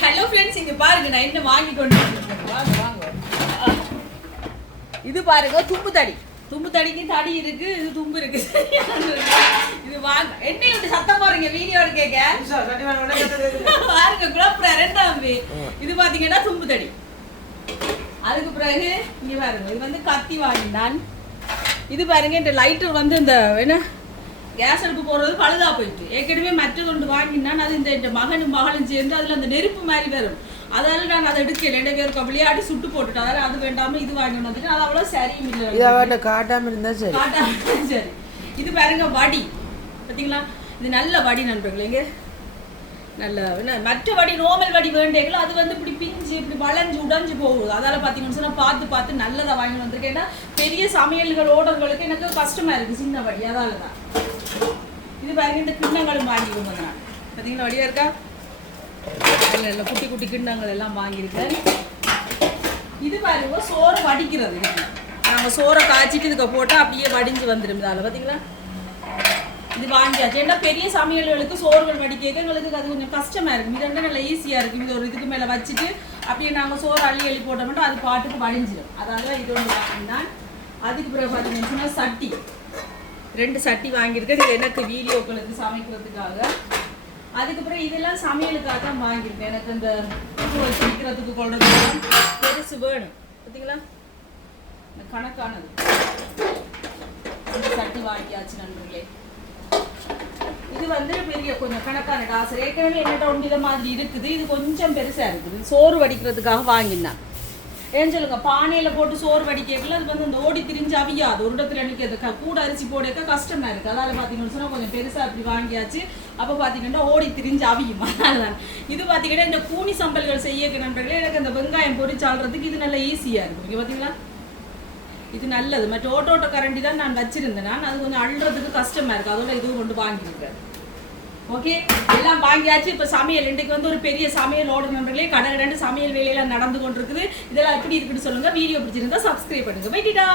Hello friends, இங்க பாருங்க நான் என்ன வாங்கி கொண்டு வந்திருக்கேன். வாங்க வாங்க. இது பாருங்க தும்பு தடி. தும்பு தடிக்கு தடி இருக்கு, இது தும்பு இருக்கு. இது வாங்க. என்ன இப்படி சத்தம் போறீங்க வீடியோ கேட்க? பாருங்க குழப்பற ரெண்டாம். இது பாத்தீங்கன்னா தும்பு தடி. அதுக்கு பிறகு இங்க பாருங்க, இது வந்து கத்தி வாங்கினான். இது பாருங்க இந்த லைட்டர் வந்து இந்த என்ன கேஸ் அடுப்பு போடுறது பழுதா போயிட்டு ஏற்கனவே மற்றது ஒன்று வாங்கினான். அது இந்த மகனும் மகளும் சேர்ந்து அதில் அந்த நெருப்பு மாதிரி வரும். அதால நான் அதை எடுக்கல. 2 பேருக்கு விளையாடி சுட்டு போட்டுட்டு அதால அது வேண்டாம இது வாங்கி வந்துட்டு அது அவ்வளோ சரியும் இல்லை. காட்டாம இருந்தா சரி, காட்டாம சரி. இது பாருங்க வடி பார்த்தீங்களா, இது நல்ல வடி நண்பர்களே. இங்கே நல்ல மற்ற வடி நோமல் வடி வேண்டேங்களோ அது வந்து இப்படி பிஞ்சு இப்படி வளைஞ்சு உடஞ்சு போகுது. அதால பார்த்தீங்கன்னு சொன்னால் பார்த்து நல்லதை வாங்கி வந்திருக்கேன். ஏன்னா பெரிய சமையல்கள் ஓடர்களுக்கு எனக்கு கஷ்டமா இருக்கு சின்ன வடி, அதால தான். இது பாருங்க இந்த கிண்ணங்களும் வாங்கி கொண்டு வந்தேன். பார்த்தீங்களா வடியா இருக்கா, நல்ல குட்டி குட்டி கிண்ணங்கள் எல்லாம் வாங்கியிருக்கேன். இது பாருங்க சோறை வடிக்கிறது. நாங்கள் சோறை காய்ச்சிட்டு இதுக்கு போட்டால் அப்படியே வடிஞ்சு வந்துடும். இதால் பார்த்தீங்களா இது வாங்கியாச்சு. ஏன்னா பெரிய சமையல்களுக்கு சோறுகள் வடிக்க எங்களுக்கு அது கொஞ்சம் கஷ்டமா இருக்கும். இது வந்து நல்லா ஈஸியாக இருக்கும். இது ஒரு இதுக்கு மேலே வச்சுட்டு அப்படியே நாங்கள் சோறு அள்ளி போட்ட மட்டும் அது பாட்டுக்கு வடிஞ்சிடும். அதனால இது ஒன்று வாங்கினான். அதுக்கு பிறகு பார்த்தீங்கன்னு சொன்னால் சட்டி 2 சட்டி வாங்கியிருக்கேன். இது எனக்கு வீடியோக்களுக்கு சமைக்கிறதுக்காக. அதுக்கப்புறம் இதெல்லாம் சமையலுக்காக தான் வாங்கியிருக்கேன். எனக்கு இந்த பூ வச்சு விற்கிறதுக்கு கொள்றதுலாம் பெருசு வேணும். பார்த்தீங்களா இந்த கணக்கானது. இந்த சட்டி வாங்கியாச்சு நண்பர்களே. இது வந்து பெரிய கொஞ்சம் கணக்கான டாசர். ஏற்கனவே என்னட்ட ஒன்று இதை மாதிரி இருக்குது. இது கொஞ்சம் பெருசாக இருக்குது. சோறு வடிக்கிறதுக்காக வாங்கினான். ஏன்னு சொல்லுங்க, பானையில் போட்டு சோறு வடிக்கல அது வந்து அந்த ஓடி திரிஞ்சு அவியாது. ஒரு இடத்துல எனக்கு கூட அரிசி போடக்க கஷ்டமா இருக்குது. அதால் பார்த்தீங்கன்னு சொன்னால் கொஞ்சம் பெருசாக அப்படி வாங்கியாச்சு. அப்போ பார்த்தீங்கன்னா ஓடி திரிஞ்சு அவியும். அதனால இது பார்த்தீங்கன்னா இந்த கூனி சம்பல்கள் செய்ய நண்பர்களே எனக்கு அந்த வெங்காயம் பொரிச்சு ஆள்றதுக்கு இது நல்லா ஈஸியாக இருக்கும். இங்கே பார்த்தீங்களா இது நல்லது. மற்ற ஓட்டோட்ட கரண்டி தான் நான் வச்சிருந்தேன். நான் அது கொஞ்சம் அள்ளுறதுக்கு கஷ்டமா இருக்கு. அதோட இதுவும் கொண்டு வாங்கியிருக்கேன். ஓகே, எல்லாம் வாங்கியாச்சு. இப்போ சமையல் இன்றைக்கு வந்து ஒரு பெரிய சமையல் ஓடுற நண்பர்களே. கடை 2 சமையல் வேலையெல்லாம் நடந்து கொண்டிருக்குது. இதெல்லாம் எப்படி இருக்குன்னு சொல்லுங்க. வீடியோ பிடிச்சிருந்தா சப்ஸ்கிரைப் பண்ணுங்க. போயிட்டா.